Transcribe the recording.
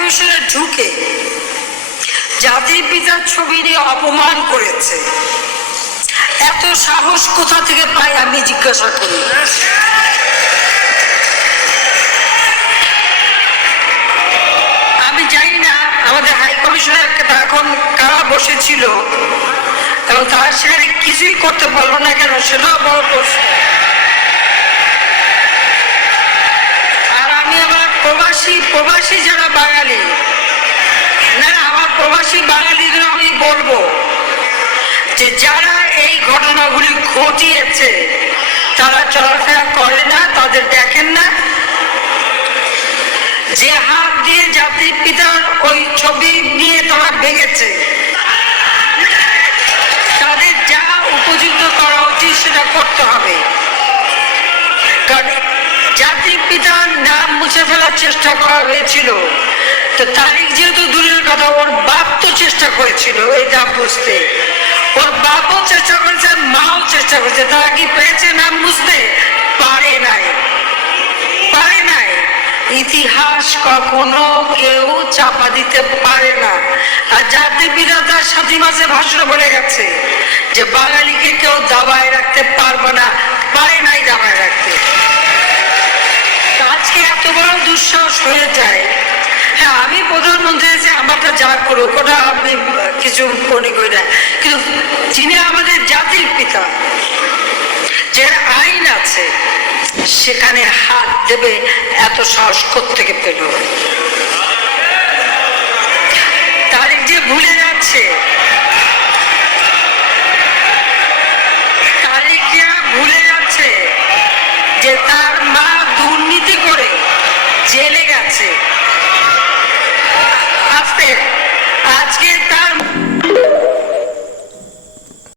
কমিশনে ঢুকে জাতির পিতার ছবি নিয়ে অপমান করেছে, এত সাহস কোথা থেকে পাই আমি জিজ্ঞাসা করি। আমি জানি না আমাদের হাই কমিশনার এখন কারা বসেছিল এবং তার সেখানে কিছুই করতে পারলো না কেন, সেটাও বড় প্রশ্ন। আর আমি আমার প্রবাসী যারা বাঙালি, না আমার প্রবাসী বাঙালিদের আমি বলবো যে যারা এই ঘটনাগুলি ঘটিয়েছে তারা চলাফেরা করে না, তাদের দেখেন না। যে হাত দিয়ে জাতির পিতার ওই ছবি নিয়ে তারা ভেঙেছে, তাদের যা উপযুক্ত করা উচিত সেটা করতে হবে। কারণ জাতির পিতার নাম মুছে ফেলার চেষ্টা করা হয়েছিল, তো তারিখ যেহেতু দূরের কথা, ওর বাপ তো চেষ্টা করেছিল এই নাম বুঝতে, ওর বাপও চেষ্টা করেছে, মাও চেষ্টা করেছে। তারা কি পেরেছে নাম বুঝতে? পারে নাই। ইতিহাস কখনো কেউ চাপা দিতে পারে না। আর জাতির পিতা তার সাথী মাসে ভাষণ বলে গেছে যে বাঙালিকে কেউ দাবায় রাখতে পারবে না, পারে নাই দাবায় রাখতে। আজকে এত বড় দুঃসাহস হয়ে যায়। হ্যাঁ, আমি প্রধানমন্ত্রী যে আমারটা যা করুক ওটা আপনি কিছু মনে করি না, কিন্তু যিনি আমাদের জাতির পিতা, যে আইন আছে সেখানে হাত দেবে এত সাহস কোত্থেকে পেল? তারিখ যে ভুলে যাচ্ছে, তারিখ যে ভুলে যাচ্ছে যে তার মা দুর্নীতি করে জেলে গেছে,